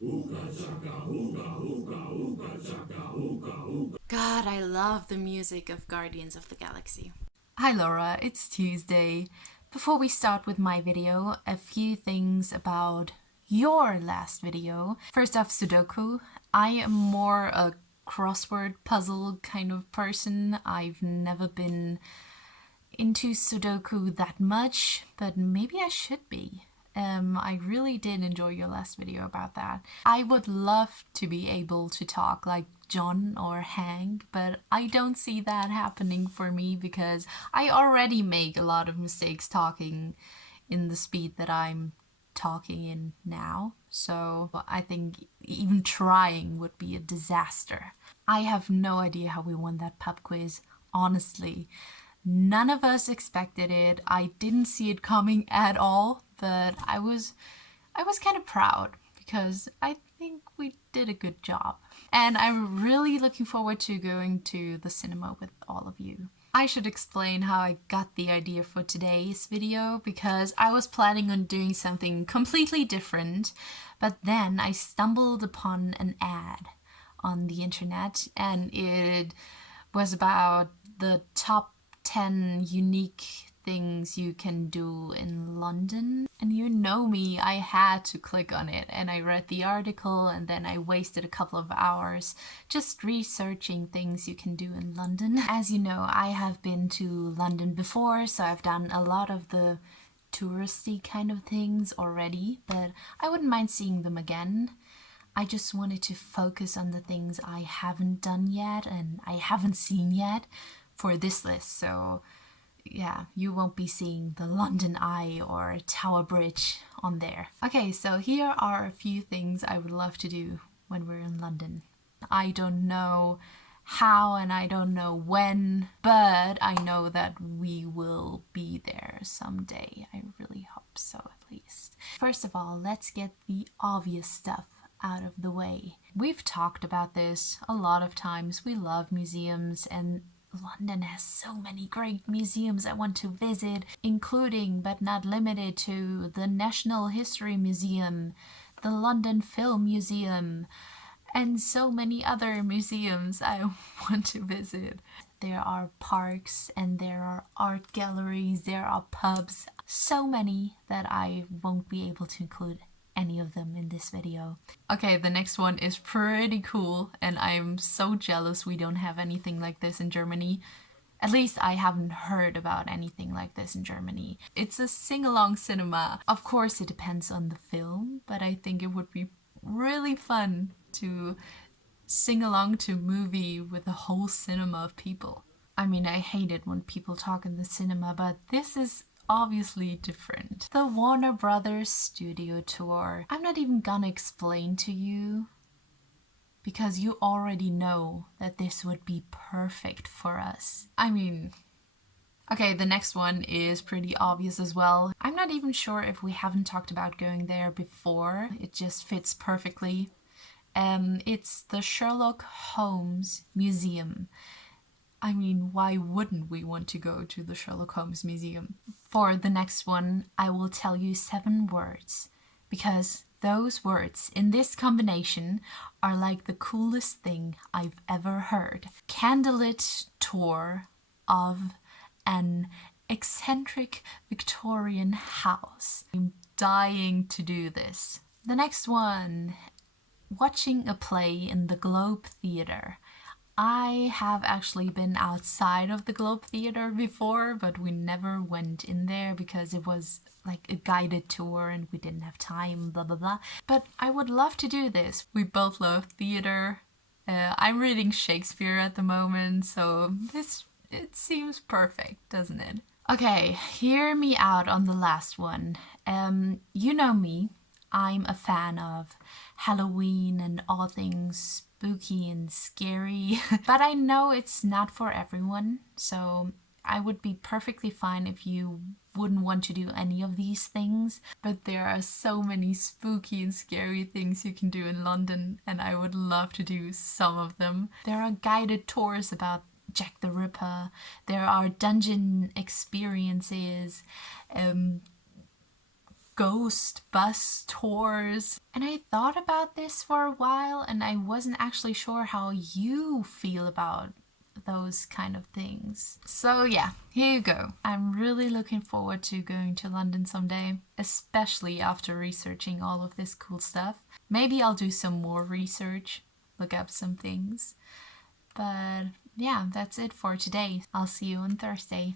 God, I love the music of Guardians of the Galaxy. Hi Laura, it's Tuesday. Before we start with my video, a few things about your last video. First off, Sudoku. I am more a crossword puzzle kind of person. I've never been into Sudoku that much, but maybe I should be. I really did enjoy your last video about that. I would love to be able to talk like John or Hank, but I don't see that happening for me because I already make a lot of mistakes talking in the speed that I'm talking in now. So I think even trying would be a disaster. I have no idea how we won that pub quiz, honestly. None of us expected it. I didn't see it coming at all, but I was kind of proud because I think we did a good job. And I'm really looking forward to going to the cinema with all of you. I should explain how I got the idea for today's video because I was planning on doing something completely different, but then I stumbled upon an ad on the internet and it was about the top 10 unique things you can do in London. And you know me, I had to click on it and I read the article and then I wasted a couple of hours just researching things you can do in London. As you know, I have been to London before, so I've done a lot of the touristy kind of things already, but I wouldn't mind seeing them again. I just wanted to focus on the things I haven't done yet and I haven't seen yet for this list, so yeah, you won't be seeing the London Eye or Tower Bridge on there. Okay, so here are a few things I would love to do when we're in London. I don't know how and I don't know when, but I know that we will be there someday. I really hope so, at least. First of all, let's get the obvious stuff out of the way. We've talked about this a lot of times. We love museums and London has so many great museums I want to visit, including but not limited to the National History Museum, the London Film Museum, and so many other museums I want to visit. There are parks and there are art galleries, there are pubs, so many that I won't be able to include any of them in this video. Okay, the next one is pretty cool and I'm so jealous we don't have anything like this in Germany. At least I haven't heard about anything like this in Germany. It's a sing-along cinema. Of course it depends on the film, but I think it would be really fun to sing along to a movie with a whole cinema of people. I mean, I hate it when people talk in the cinema, but this is obviously different. The Warner Brothers Studio Tour. I'm not even gonna explain to you because you already know that this would be perfect for us. I mean, okay, the next one is pretty obvious as well. I'm not even sure if we haven't talked about going there before. It just fits perfectly. It's the Sherlock Holmes Museum. I mean, why wouldn't we want to go to the Sherlock Holmes Museum? For the next one, I will tell you 7 words, because those words in this combination are like the coolest thing I've ever heard. Candlelit tour of an eccentric Victorian house. I'm dying to do this. The next one, watching a play in the Globe Theatre. I have actually been outside of the Globe Theatre before, but we never went in there because it was like a guided tour and we didn't have time, blah blah blah. But I would love to do this. We both love theatre. I'm reading Shakespeare at the moment, so it seems perfect, doesn't it? Okay, hear me out on the last one. You know me, I'm a fan of Halloween and all things spooky and scary, but I know it's not for everyone, so I would be perfectly fine if you wouldn't want to do any of these things, but there are so many spooky and scary things you can do in London and I would love to do some of them. There are guided tours about Jack the Ripper, there are dungeon experiences, ghost bus tours. And I thought about this for a while and I wasn't actually sure how you feel about those kind of things. So yeah, here you go. I'm really looking forward to going to London someday, especially after researching all of this cool stuff. Maybe I'll do some more research, look up some things. But yeah, that's it for today. I'll see you on Thursday.